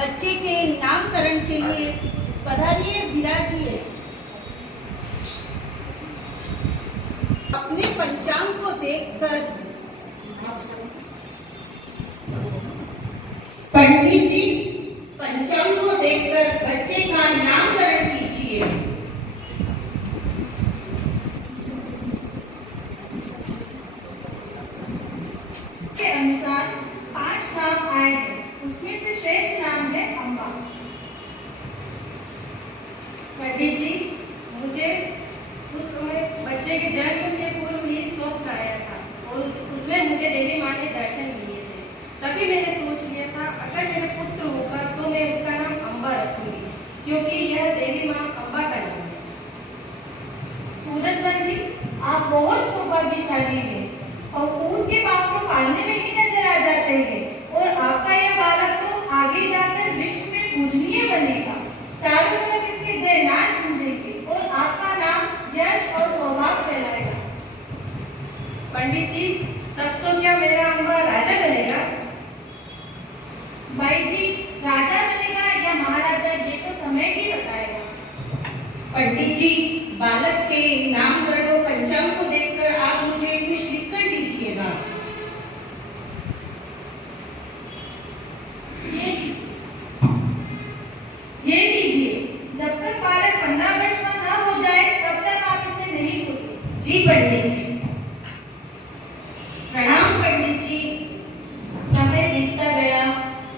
बच्चे के नामकरण के लिए पधारिए, विराजिए। अपने पंचांग को देखकर पंडित जी पंचांग को देखकर बच्चे का नामकरण कीजिए। के अनुसार 5 नाम आए हैं, उसमें से श्रेष्ठ नाम है अम्बा। पंडित जी, मुझे उस समय बच्चे के जन्म के पूर्व ही स्वप्न आया था और उसमें मुझे देवी माँ ने दर्शन दिए थे। तभी मैंने सोच लिया था अगर मेरा पुत्र होगा तो मैं उसका नाम अम्बा रखूंगी, क्योंकि यह देवी माँ अम्बा का नाम है। सूरजमल जी, आप बहुत सौभाग्यशाली हैं और उसके बाप तो पालने में ही नजर आ जाते हैं और आपका यह बालक तो आगे जाकर विश्व में पूजनीय बनेगा। चारों तरफ इसके जयनाद गूंजेंगे और आपका नाम यश और सौभाग्य फैलाएगा। पंडित जी, तब तो क्या मेरा अम्बा राजा बनेगा? भाई जी, राजा बनेगा या महाराजा ये तो समय ही बताएगा। पंडित जी, बालक के नामकरण और पंचांग को देखकर आप मुझे कुछ लिख कर दीजिएगा। ये लीजिए। जब तक बालक 15 वर्ष का न हो जाए तब तक आप इसे नहीं खोलें। जी पंडित जी। प्रणाम पंडित जी। समय बीतता गया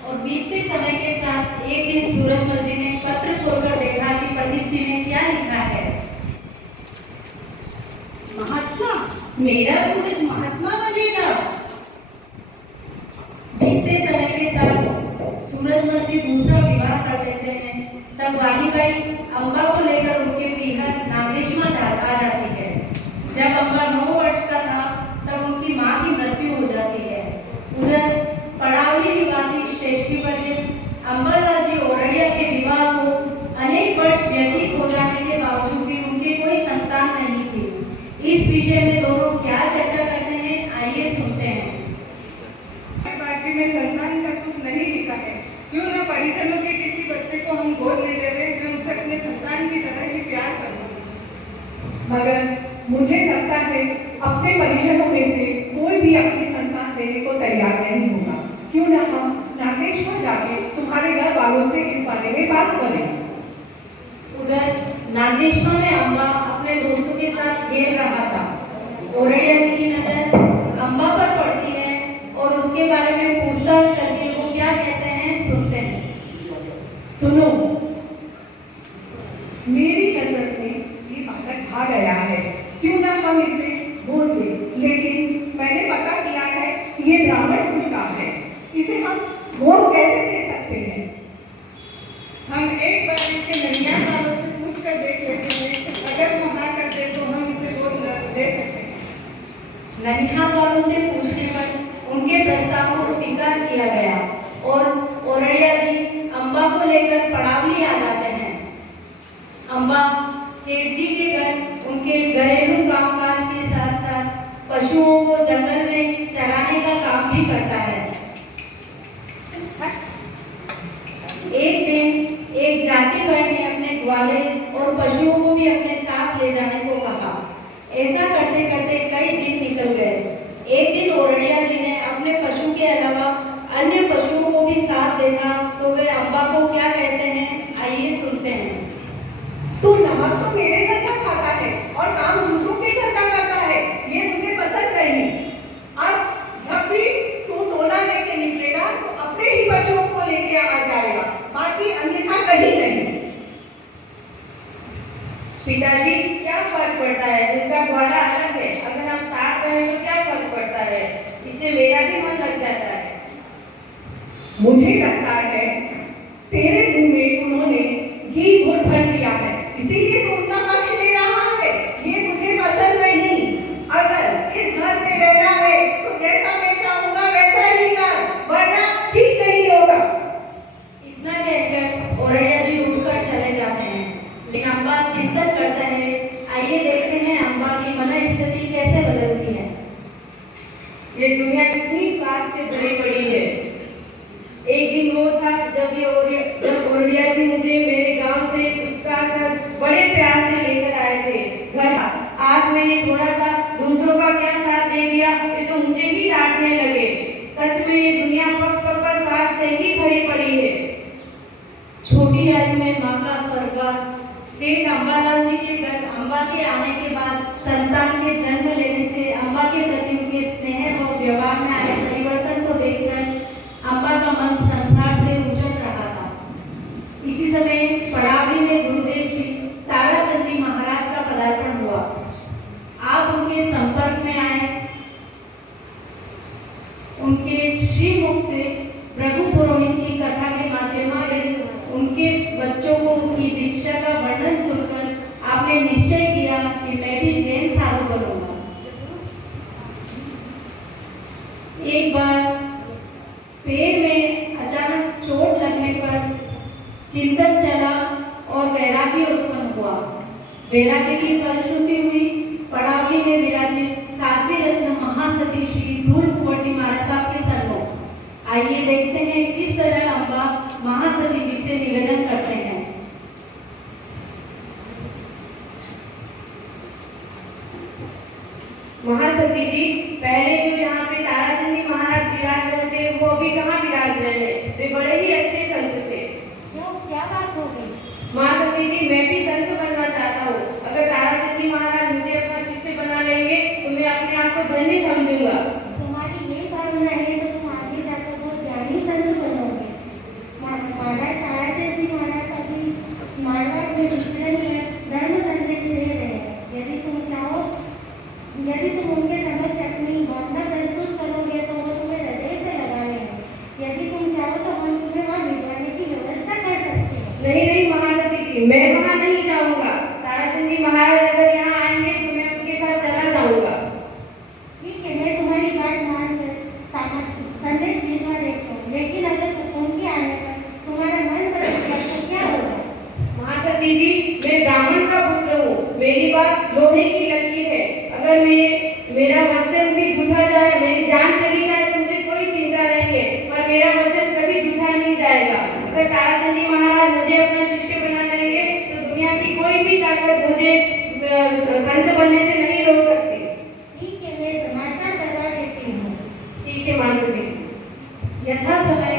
और बीतते समय के साथ एक दिन सूरजमल जी ने पत्र खोलकर देखा कि पंडित जी ने क्या लिखा है। महात्मा, मेरा सूरज महात्मा बनेगा। बीतते समय के साथ सूरजमल जी दूसरा विवाह कर लेते हैं। तब वालीबाई अम्बा को लेकर उनके पीहर नागेश्वर आ जाती है। जब अम्बा 9 वर्ष का था तब उनकी मां की मृत्यु हो जाती है। उधर पड़ावली निवासी श्रेष्ठीवर्य अम्बालाल जी औरड़िया के विवाह को अनेक वर्ष व्यतीत हो जाने के बावजूद भी उनकी कोई संतान नहीं थी। इस विषय में दोनों क्या चर्चा करते हैं, आइए सुनते हैं। पार्टी में संतान का सुख नहीं लिखा है। क्यों न परिजनों के किसी बच्चे को हम गोद ले लेवे, मैं उसे अपने संतान की तरह ही प्यार करूंगी। मगर मुझे लगता है अपने परिजनों में से कोई भी अपनी संतान देने को तैयार नहीं होगा। क्यों न हम नागेश्वर जाके तुम्हारे घर वालों से इस बारे में बात करें। उधर नागेश्वर में अम्बा अपने दोस्तों के साथ खेल रहा था। औरड़िया जी की नजर अम्बा पर पड़ती है और उसके बारे में पूछताछ करके वो क्या कहते हैं, सुनते हैं। सुनो, मेरी नजर में ये बालक भाग गया है। क्यों ना हम इसे बोल दें, लेकिन मैंने पता किया है ये ब्राह्मण कुल का है। इसे हम गोद कैसे दे सकते हैं? हम एक बार इसके ननिहाल वालों से पूछ कर देख लेते हैं। अगर वो हाँ कर दे तो हम इसे गोद दे सकते हैं। ननिहाल वालों से पूछने पर उनके प्रस्ताव को स्वीकार किया गया और औरड़िया जी अम्बा को लेकर पड़ावली आ जाते हैं। अम्बा सेठ जी के घर उनके घरेलू कामकाज के साथ साथ पशुओं को जंगल में चराने का काम भी करता है। एक दिन एक जाति भाई ने अपने ग्वाले और पशुओं को भी अपने साथ ले जाने को कहा। ऐसा करते करते कई दिन निकल गए। एक दिन औरड़िया जी ने अपने पशु के अलावा अन्य पशुओं को भी साथ देखा तो वे अम्बा को क्या कहते हैं, आइए सुनते हैं। तू नमक तो मेरे घर का खाता है और काम दूसरों के घर का करता है, ये मुझे पसंद नहीं। अब जब भी तू टोला लेके निकलेगा तो अपने ही पशुओं को लेके आ जाएगा, बाकी अन्यथा कहीं नहीं। पिताजी, क्या फर्क पड़ता है? उनका ग्वाला अलग है, अगर हम साथ रहे तो क्या फर्क पड़ता है? इससे मेरा भी मन लग जाता है। मुझे लगता है तेरे मुंह में उन्होंने घी घोट भर दिया है, इसीलिए तो उनका पक्ष ले रहा है। ये मुझे पसंद नहीं। अगर इस घर में रहना है तो जैसा मैं चाहूंगा वैसा ही कर, वरना ठीक नहीं होगा। इतना कहकर औरड़िया जी उठकर चले जाते हैं, लेकिन अम्बा चिंतन करते हैं। आइए देखते हैं अम्बा की मनस्थिति कैसे बदलती है। ये दुनिया कितनी स्वार्थ से भरी पड़ी है। एक दिन वो था जब जी ओरडिया जी मुझे मेरे गांव से पुरस्कार कर बड़े प्यार से लेकर आए थे घर। आज मैंने थोड़ा सा दूसरों का क्या साथ दे दिया, ये तो मुझे ही डांटने लगे। सच में ये दुनिया पग पग पर स्वार्थ से ही भरी पड़ी है। छोटी आयु में माँ का स्वर्गवास। सेठ अम्बालाल जी के घर अम्बा के आने के बाद संतान के जन्म लेने से अम्बा के प्रति उनके स्नेह और व्यवहार में आए परिवर्तन को देखकर अम्बा का मन संसार से उजड़ रहा था। इसी समय पड़ावली में गुरुदेव श्री ताराचंद जी महाराज का पदार्पण हुआ। आप उनके संपर्क में आए। उनके श्रीमुख से प्रभु पुरोहित की कथा के माध्यम से उनके बच्चों को उनकी दीक्षा का वर्णन सुनकर आपने निश्चय किया कि मैं भी जैन साधु बनूंगा। एक बार पैर में अचानक चोट लगने पर चिंतन चला और वैराग्य उत्पन्न हुआ। वैराग्य की फलश्रुति हुई पड़ावली में विराजित सातवें रत्न महासती श्री धूल कुंवर जी महाराज साहब के सन्मुख। आइए देखते हैं किस तरह अम्बा महासती जी से निवेदन करते हैं। महासती जी, पहले जो यहाँ पे ताराचंद जी महाराज विराज रहे थे वो अभी कहाँ विराज रहे हैं? वे बड़े ही अच्छे संत थे। क्यों, क्या बात हो गई? महासती जी, मैं भी संत बनना चाहता हूँ। अगर ताराचंद जी महाराज मुझे अपना शिष्य बना लेंगे तो मैं अपने आप को धन्य समझूंगा। तुम्हारी ये भावना है तो तुम आगे जाकर बहुत ज्ञानी संत बनोगे। महाराज ताराचंद जी महाराज अभी मारवाड़ में विचरण है, धर्म संदेश दे रहे हैं। यदि तुम उनके समक्ष अपनी ममता महसूस करोगे तो वो तुम्हें हृदय से लगा लेंगे। यदि तुम चाहो तो हम तुम्हें वहाँ भिजवाने की व्यवस्था कर सकते हैं। नहीं नहीं महासती जी, मैं वहाँ नहीं जाऊंगा। ताराचंद जी महाराज अगर यहाँ आएंगे तो मैं उनके साथ चला जाऊंगा। ठीक है, मैं तुम्हारी बात मानकर संदेश भिजवा देता हूँ, लेकिन अगर उनके आने पर तुम्हारा मन बदल गया तो क्या होगा? महासती जी, मैं ब्राह्मण का पुत्र हूँ। मेरी बात लोहे की लकीर है। अगर मेरा वचन भी झूठा जाए, मेरी जान चली जाए तो मुझे कोई चिंता नहीं है, पर मेरा वचन कभी झूठा नहीं जाएगा। अगर ताराचंद जी महाराज मुझे अपना शिष्य बना लेंगे तो दुनिया की कोई भी ताकत मुझे संत बनने से नहीं रोक सकती। ठीक है, मैं समाचार करवा देती हूँ। ठीक है महासती जी। यथा समय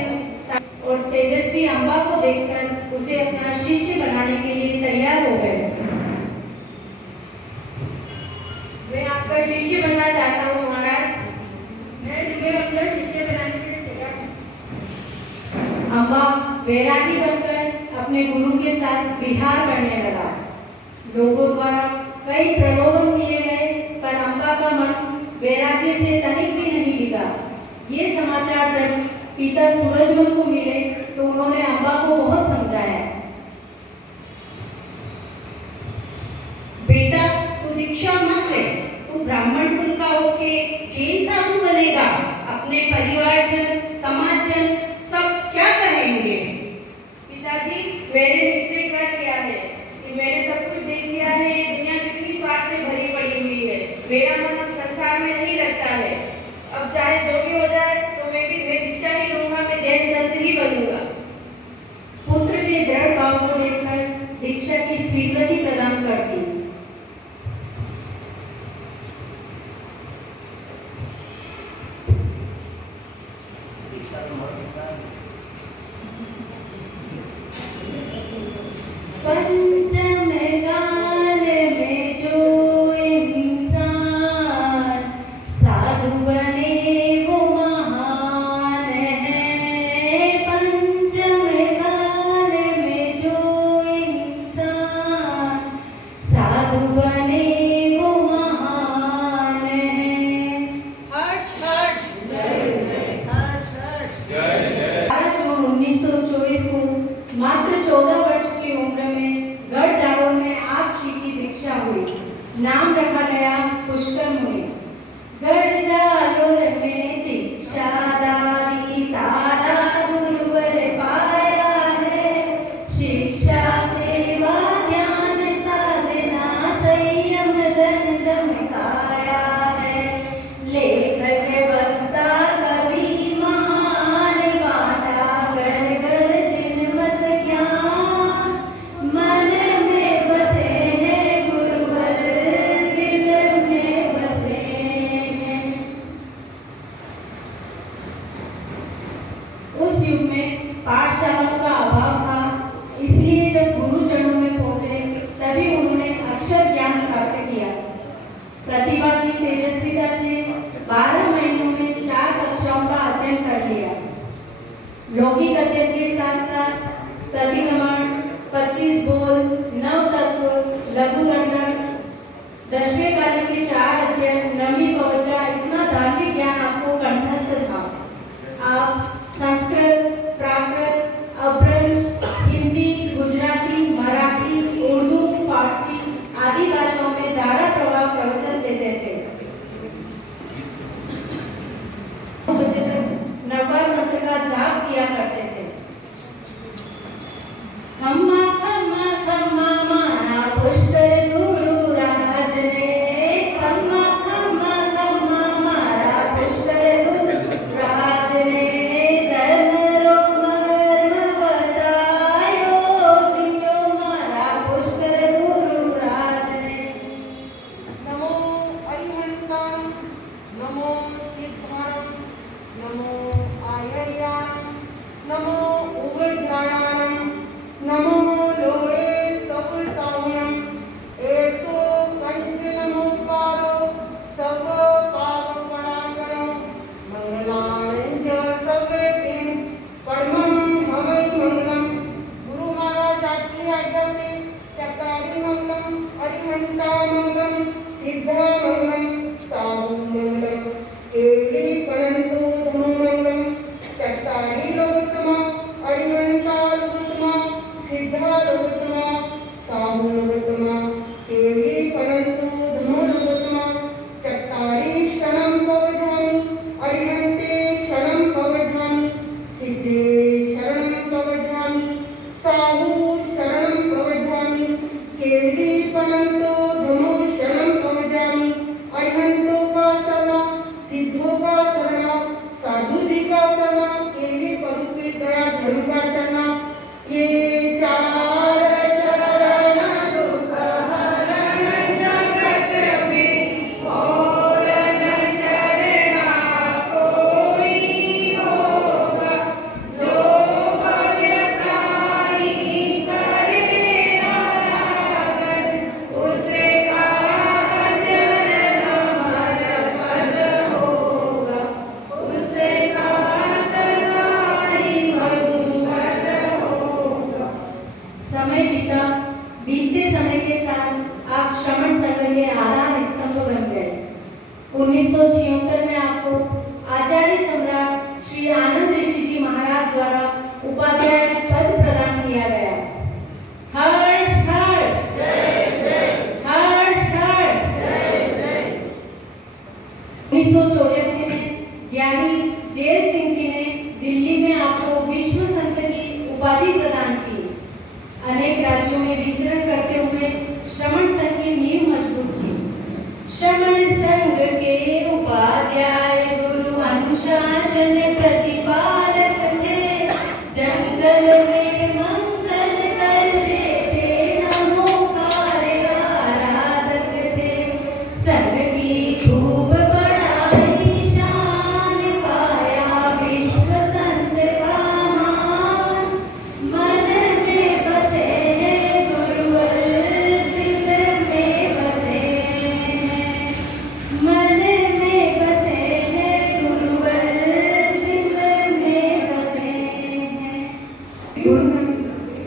और तेजस्वी अम्बा को देखकर उसे अपना शिष्य बनाने के लिए तैयार हो गए। मैं आपका शिष्य बनना चाहता हूँ महाराज। मैं तुम्हें अपना शिष्य बनाने के लिए तैयार हूँ। अम्बा वैरागी बनकर अपने गुरु के साथ विहार करने लगा। लोगों द्वारा कई प्रलोभन किए गए पर अम्बा का मन वैराग्य से तनिक भी नहीं लिखा। ये समाचार जब पिता सूरजमल को मिले तो उन्होंने अम्बा को बहुत समझाया। बेटा, तू दीक्षा मत ले। तू ब्राह्मण कुल का होके जैन साधु बनेगा। अपने परिवारजन, समाजजन सब क्या कहेंगे? पिताजी, मैंने निश्चय कर लिया है कि मैंने सब कुछ देख लिया है। ये दुनिया कितनी स्वार्थ से भरी पड़ी हुई है। मेरा मन अब संसार में नहीं लगता है। अब चाहे जो भी हो जाए तो मैं दीक्षा ही लूंगा। मैं जैन संत ही बनूंगा। पुत्र के दृढ़ भाव को देखकर दीक्षा की स्वीकृति प्रदान कर दी। पंचम काल में जो इंसान साधु बने वो महान है। पंचम काल में जो इंसान साधु बने वो महान है। हर्ष हर्ष हर्ष हर्ष। 12 जून 1924 को मात्र 14 वर्ष की उम्र में गढ़ जालोर में आप श्री की दीक्षा हुई। नाम रखा गया पुष्कर मुनि। गढ़ जालोर में दीक्षाधारी तारा गुरुवर पाया है। शिक्षा सेवा ध्यान साधना संयम धन चमकाया है। लेखक वक्ता कवि महान बांटा घर घर पाठशालाओं का अभाव था, इसलिए जब गुरुजनों में पहुंचे तभी उन्होंने अक्षर ज्ञान प्राप्त किया। प्रतिभा की तेजस्विता से 12 महीनों में 4 कक्षाओं का अध्ययन कर लिया। लौकिक अध्ययन के साथ साथ प्रतिगमन, 25 बोल, नव तत्व, लघु गणक, 10वें काल के 4 अध्ययन, नवी प्रवचा, इतना धार्मिक ज्ञान आपको कंठस्थ था। आप संस्कृत, प्राकृत, अपभ्रंश, हिंदी, गुजराती, मराठी, उर्दू, फारसी आदि भाषाओं में धारा प्रवाह प्रवचन देते थे। नववार मंत्र का जाप किया करते थे। खम्मा खम्मा खम्मा माना पुष्कर गुरु राज ने, खम्मा खम्मा खम्मा मारा पुष्कर गुरु राज ने, धर्म रोम धर्म बतायो जियो मारा पुष्कर गुरु राज ने। नमो अरिहंतां, नमो सिद्धां, नमो आयर्यां, नमो उग्रध्यायां, नमो लोहे सपुतावनं, एसो कंठ नमोकारो सब पाप प्रणाशनो, मंगलांच सर्वसिं परमं हवै मंगलम। गुरु महाराज आपकी आज्ञा से चकारी मंगलम, अरिहंता मंगलम, सिद्धा मंगलम, साहु मंगलम, केवली कनंतो धनो मंगलम, चकारी लोकोत्तमा, अरिहंता लोकोत्तमा, सिद्धा लोकोत्तमा, साहु लोकोत्तमा, केवली कनंतो धनो लोकोत्तमा, चकारी शरणं प्रवधामि, अरिहंते शरणं प्रवधामि, सिद्धे शरणं प्रवधामि, साहु शरणं प्रवधामि, केवली कनंतो धनो शरणं प्रवधामि, अरिहंतों का शरण, सिद्धों का शरण, साधु जी का शरण, केवली प्रभु की दया धन का शरण। ये 4 शरण दुख हरण जगत में, मोलन शरणा कोई होगा, जो भव्य प्राणी करे आराधन, उसे अजर अमर पद होगा, उसे सदाई मंगल होगा। समय बीता, बीतते समय के साथ आप श्रमण संघ के आधार स्तंभ बन गए। 1976 में आपको आचार्य सम्राट श्री आनंद ऋषि जी महाराज द्वारा उपाध्याय पद प्रदान किया गया। हर्ष हर्ष जय जय, हर्ष हर्ष जय जय। 1984 में ज्ञानी जैल सिंह जी ने दिल्ली में आपको विश्व संत की उपाधि प्रदान की। अनेक राज्यों में विचरण करते हुए श्रमण संघ की नींव मजबूत की। श्रमण संघ के उपाध्याय गुरु अनुशासन प्रतिपालक थे, जंगल में मंगल करते थे, नमोकार आराधक थे। संघ की खूब बड़ाई शान पाया विश्व संत का मान, मन में बसे हैं गुरुवर दिल में बसे हैं, मन में बसे हैं गुरुवर दिल में बसे हैं।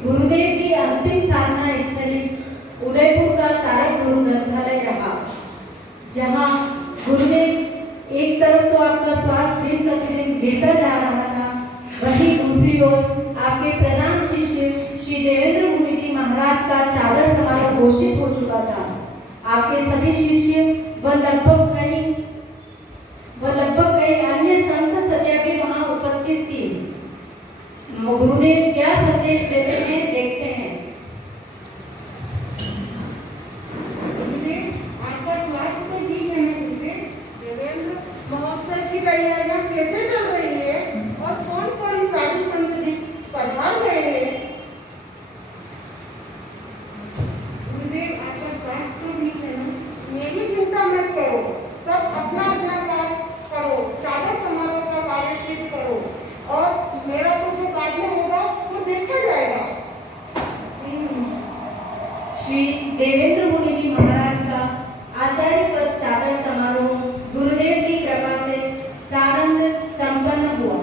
गुरुदेव की अंतिम साधना स्थली उदयपुर का तारक गुरु ग्रंथालय रहा, जहाँ गुरुदेव एक तरफ तो आपका स्वास्थ्य दिन प्रतिदिन गिरता जा रहा था, वहीं दूसरी ओर आपके प्रधान शिष्य श्री देवेंद्र मुनि जी महाराज का चादर समारोह घोषित हो चुका था। आपके सभी शिष्य व लगभग कई अन्य संत सत्या भी वहाँ उपस्थित थी। गुरुदेव क्या संदेश देते हैं, देखते हैं। गुरुदेव, आपका स्वास्थ्य तो ठीक है ना गुरुदेव? देवेंद्र, महोत्सव की तैयारियां कैसे चल रही है और कौन कौन साधु संत जी पधार रहे हैं? गुरुदेव, आपका स्वास्थ्य तो ठीक है ना? मेरी चिंता मत करो, सब अपना अपना कार्य करो, चादर समारोह का कार्य सिद्ध करो और मेरा तो जो कार्य होगा देवेंद्र मुनि जी महाराज का आचार्य पद चादर समारोह गुरुदेव की कृपा से सानंद संपन्न हुआ।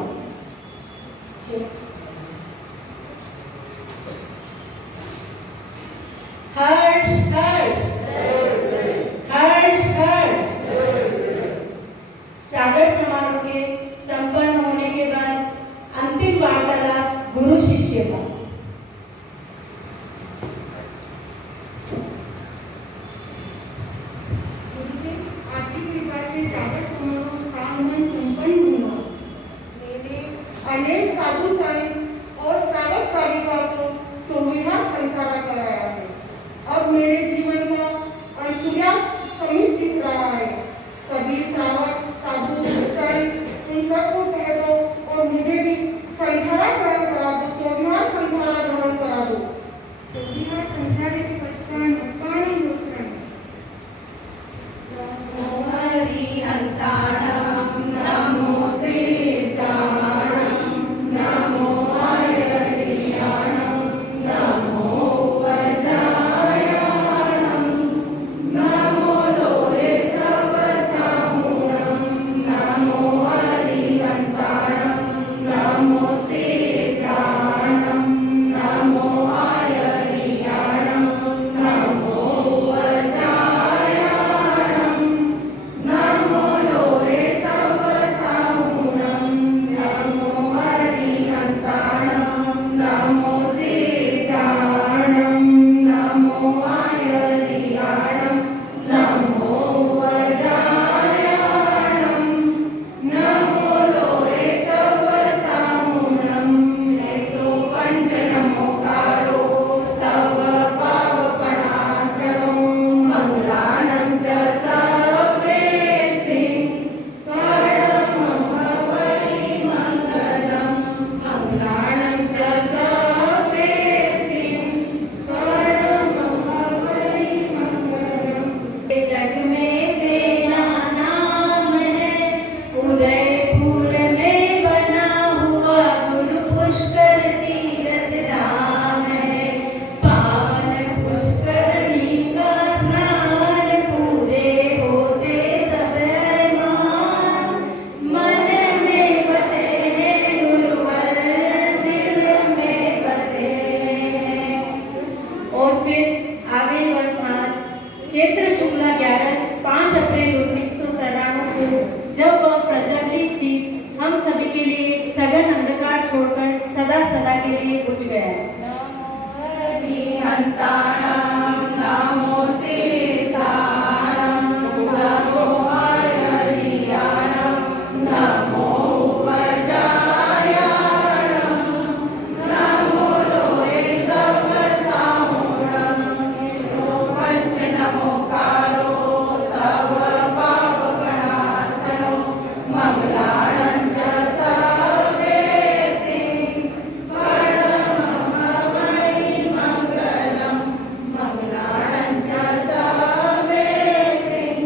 हर्ष हर्ष हर्ष हर्ष। चादर समारोह के संपन्न होने के बाद अंतिम वार्तालाप गुरु शिष्य का। आरती के बाद से चादर समारोह सामन संपन्न हुआ। मैंने अनेक साधु संत और श्रावक बालिका को सुविधा संसारा कराया है। अब मेरे जीवन का अंशुया समीप दिख रहा है। सभी श्रावक साधु संत उन सबको कह दो और मुझे भी संसारा ग्रहण करा दो, चौबिहार संसारा ग्रहण करा दो। चौबिहार संसारे के पचतान पाणी दूसरा नमो सीताणं नमो आयर्याणं नमो वज्रायाणं नमो लोहे सवसामुणं नमो हरिहन्ताणं नमो सीताणं नमो आयर्याणं नमो वज्रायाणं नमो लोहे सवसामुणं नमो हरिहन्ताणं नमो सीताणं नमो आयर्याणं नमो वज्रायाणं नमो लोहे सवसामुणं नैसो पञ्चनमोकारो सर्वपापप्रणाशनो मङ्गलानं च सर्वेसिं परमं भवै मङ्गलं मङ्गलानं च सर्वेसिं परमं भवै मङ्गलम्। जग में मेरा नाम है, उदयपुर में बना हुआ गुरु पुष्कर तीर्थ धाम है। पावन पुष्करणी का स्नान पूरे होते सब अरमान। मन में बसे हैं गुरुवर, दिल में बसे हैं। और फिर आगे वह सांझ चैत्र शुक्ला 5 अप्रैल 1993 को जब वह प्रज्वलित थी, हम सभी के लिए एक सघन अंधकार छोड़कर सदा सदा के लिए बुझ गया। हरिहन्ताणं नमो सीताणं नमो आयर्याणं नमो वज्रायाणं नमो लोहे सवसामुणं नमो पञ्चनमोकारो सर्वपापप्रणाशनो मङ्गलानं च सर्वेसिं परमं भवै मङ्गलं मङ्गलानं च सर्वेसिं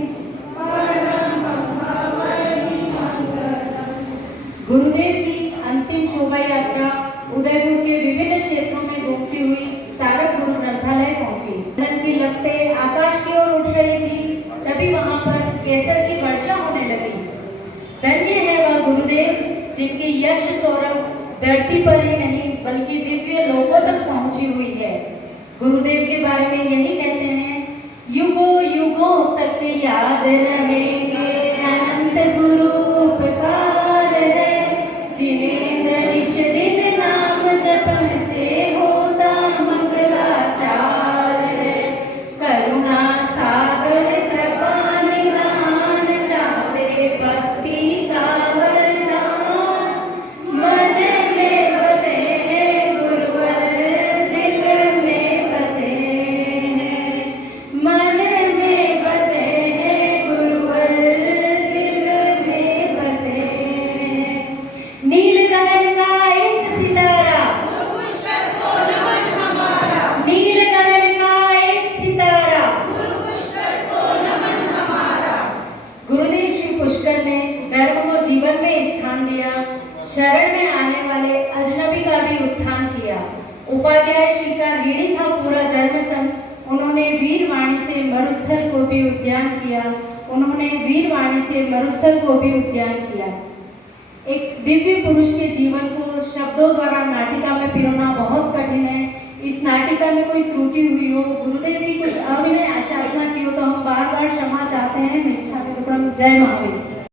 परमं भवै मङ्गलम्। गुरुदेव की अंतिम शोभा यात्रा उदयपुर के विभिन्न क्षेत्रों में घूमती हुई तारक गुरु ग्रंथालय पहुंची। धन की लपटें आकाश की ओर उठ रही थी, तभी वहां पर केसर की वर्षा होने लगी। धन्य है वह गुरुदेव जिनकी यश सौरभ धरती पर ही नहीं बल्कि दिव्य लोकों तक पहुंची हुई है। गुरुदेव के बारे में यही कहते हैं, युगों युगों तक याद रहेंगे अनंत गुरु उपकार है। जिनेंद्र निश दिन नाम जपन से होता मंगलाचार है। करुणा सागर कृपा निधान चाहते भक्ति का वरदान। मन में बसे हैं गुरुवर, दिल में बसे हैं। मन में बसे हैं गुरुवर, दिल में बसे हैं। नील गगन का एक सितारा, नील गगन का एक सितारा। गुरुदेव श्री पुष्कर ने धर्म को जीवन में स्थान दिया। शरण में आने वाले अजनबी का भी उत्थान किया। उपाध्याय श्री का ऋणी था पूरा धर्म संघ। उन्होंने वीर भी उद्यान किया, उन्होंने वीरवाणी से मरुस्थल को भी उद्यान किया। एक दिव्य पुरुष के जीवन को शब्दों द्वारा नाटिका में पिरोना बहुत कठिन है। इस नाटिका में कोई त्रुटि हुई हो, गुरुदेव की कुछ अविनय आशासना की हो तो हम बार बार क्षमा चाहते हैं। मिच्छामि दुक्कडम। जय महावीर।